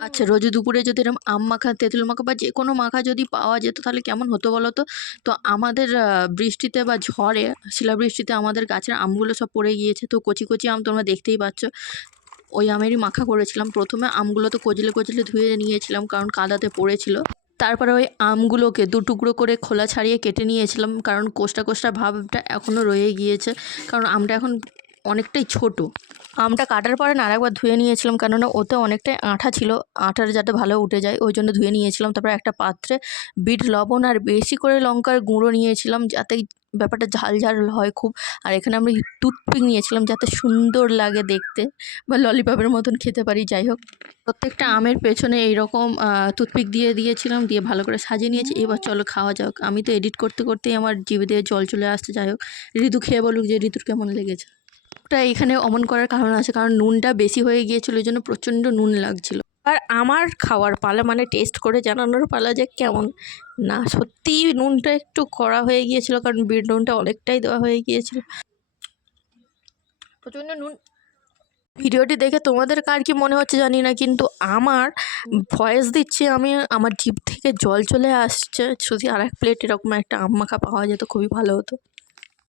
আচ্ছা, রোজ দুপুরে যদি এরকম আম মাখা, তেঁতুল মাখা বা যেকোনো মাখা যদি পাওয়া যেত তাহলে কেমন হতো বলো তো? তো আমাদের বৃষ্টিতে বা ঝড়ে, শিলাবৃষ্টিতে আমাদের গাছের আমগুলো সব পড়ে গিয়েছে। তো কচি, কচি আম তোমরা দেখতেই পাচ্ছ। ওই আমেরই মাখা করেছিলাম। ১ম এ আমগুলো তো কচলে, কচলে ধুয়ে নিয়েছিলাম কারণ কাদাতে পড়েছিল। তারপরে ওই আমগুলোকে ২ টুকরো করে খোলা ছাড়িয়ে কেটে নিয়েছিলাম কারণ কোষ্টা, কোষ্টা ভাবটা এখনও রয়ে গিয়েছে। কারণ আমটা এখন অনেকটাই ছোট। আমটা কাটার পরে না আরেকবার ধুয়ে নিয়েছিলাম, কেননা ওতে অনেকটাই আঠা ছিল। আঠাটা যাতে ভালো উঠে যায় ওই জন্য ধুয়ে নিয়েছিলাম। তারপরে একটা পাত্রে বিট লবণ আর বেশি করে লঙ্কার গুঁড়ো নিয়েছিলাম যাতে ব্যাপারটা ঝাল, ঝাল হয় খুব। আর এখানে আমি টুথপিক নিয়েছিলাম যাতে সুন্দর লাগে দেখতে বা ললিপপের মতন খেতে পারি। যাই হোক, প্রত্যেকটা আমের পেছনে এইরকম টুথপিক দিয়ে দিয়েছিলাম, দিয়ে ভালো করে সাজিয়ে নিয়েছি। এবার চলো খাওয়া যাক। আমি তো এডিট করতে, করতেই আমার জিভে দিয়ে জল চলে আসছে। যাই হোক, ঋতু খেয়ে বলুক যে ঋতুর কেমন লেগেছে। টা এখানে অমন করার কারণ আছে, কারণ নুনটা বেশি হয়ে গিয়েছিল, এই জন্য প্রচণ্ড নুন লাগছিল। আর আমার খাওয়ার পালা, মানে টেস্ট করে জানানোর পালা যে কেমন। না সত্যিই নুনটা একটু কড়া হয়ে গিয়েছিল, কারণ বিট নুনটা অনেকটাই দেওয়া হয়ে গিয়েছিল, প্রচণ্ড নুন। ভিডিওটি দেখে তোমাদের কার কি মনে হচ্ছে জানি না, কিন্তু আমার ভয়েস দিচ্ছি আমি, আমার জিভ থেকে জল চলে আসছে। যদি আর এক প্লেট এরকম একটা আম মাখা পাওয়া যেত খুবই ভালো হতো।